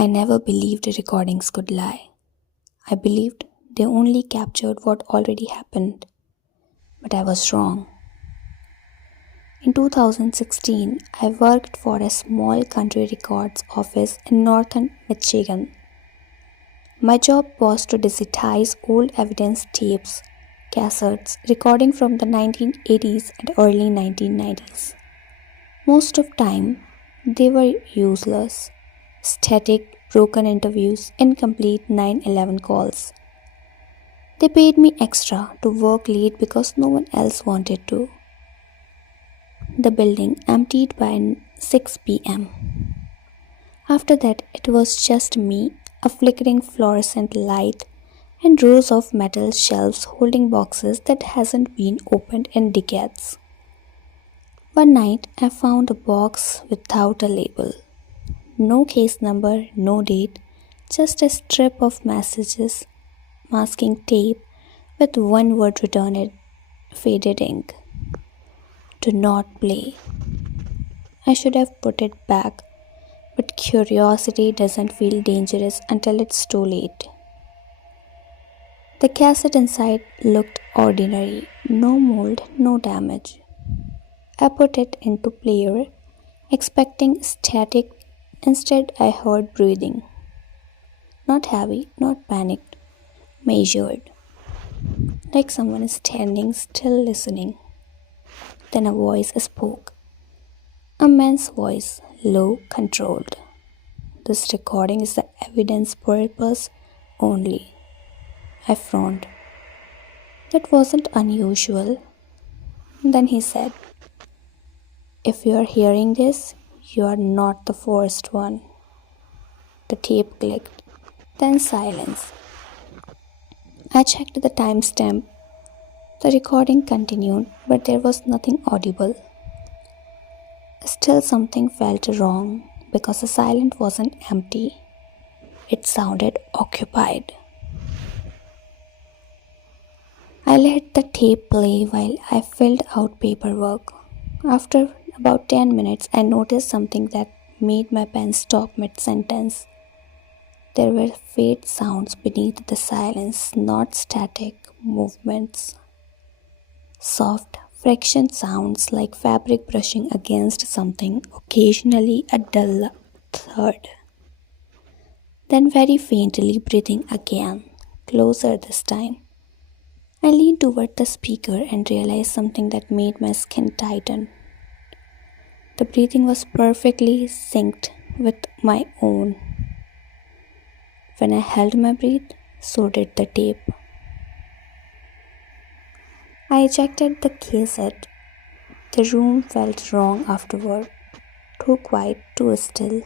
I never believed the recordings could lie. I believed they only captured what already happened. But I was wrong. In 2016, I worked for a small country records office in northern Michigan. My job was to digitize old evidence tapes, cassettes, recording from the 1980s and early 1990s. Most of time, they were useless, static, broken interviews, incomplete 911 calls. They paid me extra to work late because no one else wanted to. The building emptied by 6 p.m. After that, it was just me, a flickering fluorescent light, and rows of metal shelves holding boxes that hasn't been opened in decades. One night, I found a box without a label. No case number, no date, just a strip of messages, masking tape with one word written in faded ink. Do not play. I should have put it back, but curiosity doesn't feel dangerous until it's too late. The cassette inside looked ordinary, no mold, no damage. I put it into player, expecting static. Instead, I heard breathing. Not heavy, not panicked, measured, like someone is standing still listening. Then a voice spoke. A man's voice, low, controlled. This recording is the evidence purpose only. I frowned. That wasn't unusual. Then he said, if you are hearing this, you are not the first one. The tape clicked. Then silence. I checked the timestamp. The recording continued, but there was nothing audible. Still, something felt wrong because the silence wasn't empty. It sounded occupied. I let the tape play while I filled out paperwork. After about 10 minutes, I noticed something that made my pen stop mid-sentence. There were faint sounds beneath the silence, not static movements. Soft, friction sounds like fabric brushing against something, occasionally a dull thud. Then very faintly breathing again, closer this time. I leaned toward the speaker and realized something that made my skin tighten. The breathing was perfectly synced with my own. When I held my breath, so did the tape. I ejected the cassette. The room felt wrong afterward. Too quiet, too still.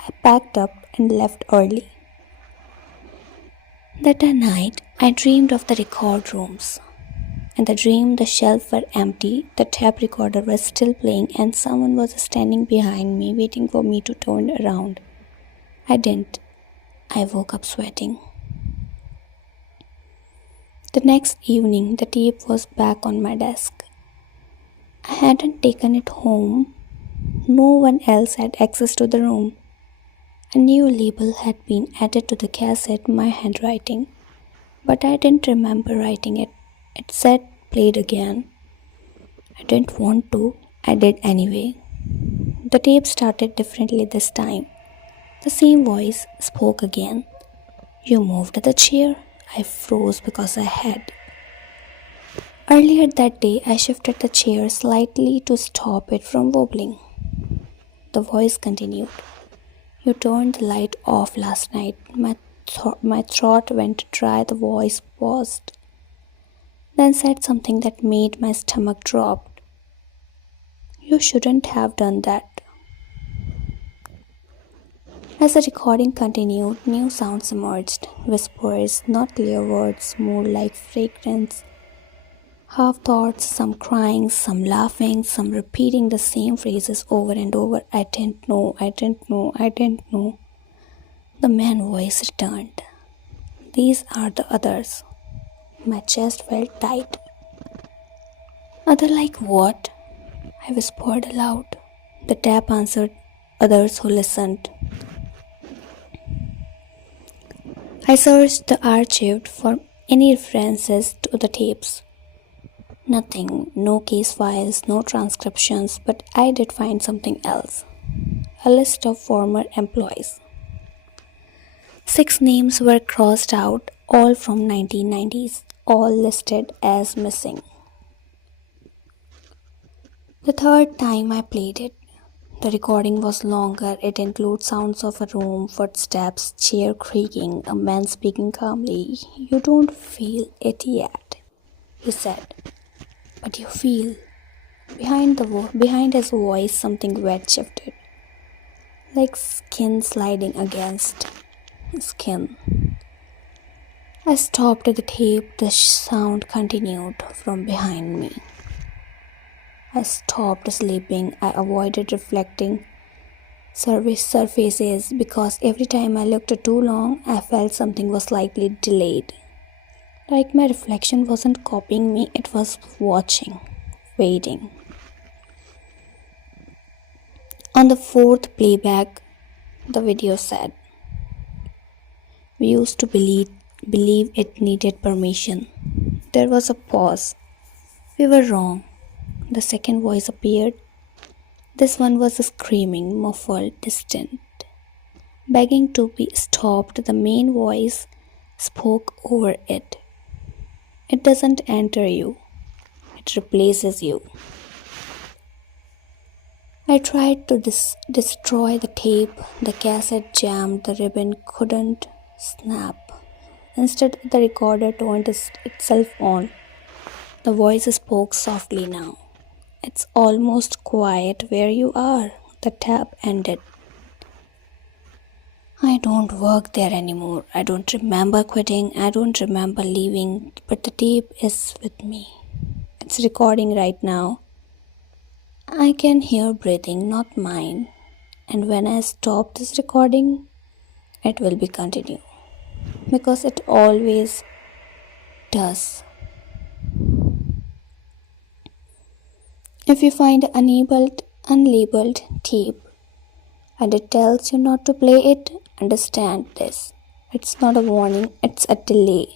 I packed up and left early. That night, I dreamed of the record rooms. In the dream, the shelves were empty, the tape recorder was still playing, and someone was standing behind me waiting for me to turn around. I didn't. I woke up sweating. The next evening, the tape was back on my desk. I hadn't taken it home. No one else had access to the room. A new label had been added to the cassette, my handwriting. But I didn't remember writing it. It said, played again. I didn't want to. I did anyway. The tape started differently this time. The same voice spoke again. You moved the chair. I froze because I had. Earlier that day, I shifted the chair slightly to stop it from wobbling. The voice continued. You turned the light off last night. My throat went dry. The voice paused. Then said something that made my stomach drop. You shouldn't have done that. As the recording continued, new sounds emerged. Whispers, not clear words, more like fragrance. Half thoughts, some crying, some laughing, some repeating the same phrases over and over. I didn't know, I didn't know, I didn't know. The man's voice returned. These are the others. My chest felt tight. Other like what? I whispered aloud. The tap answered others who listened. I searched the archive for any references to the tapes. Nothing, no case files, no transcriptions, but I did find something else. A list of former employees. 6 names were crossed out, all from 1990s, all listed as missing. The third time I played it, the recording was longer. It includes sounds of a room, footsteps, chair creaking, a man speaking calmly. You don't feel it yet, he said, but you feel. Behind his voice, something wet shifted, like skin sliding against skin. I stopped the tape. The sound continued from behind me. I stopped sleeping. I avoided reflecting surfaces because every time I looked too long, I felt something was slightly delayed. Like my reflection wasn't copying me, it was watching, waiting. On the fourth playback, the video said, "We used to believe it needed permission." There was a pause. We were wrong. The second voice appeared. This one was screaming, muffled, distant, begging to be stopped. The main voice spoke over it. "It doesn't enter you, it replaces you." I tried to destroy the tape. The cassette jammed, the ribbon couldn't snap. Instead, the recorder turned itself on. The voice spoke softly now. "It's almost quiet where you are." The tap ended. I don't work there anymore. I don't remember quitting. I don't remember leaving. But the tape is with me. It's recording right now. I can hear breathing, not mine. And when I stop this recording, it will be continued. Because it always does. If you find unlabeled tape and it tells you not to play it, understand this. It's not a warning, it's a delay.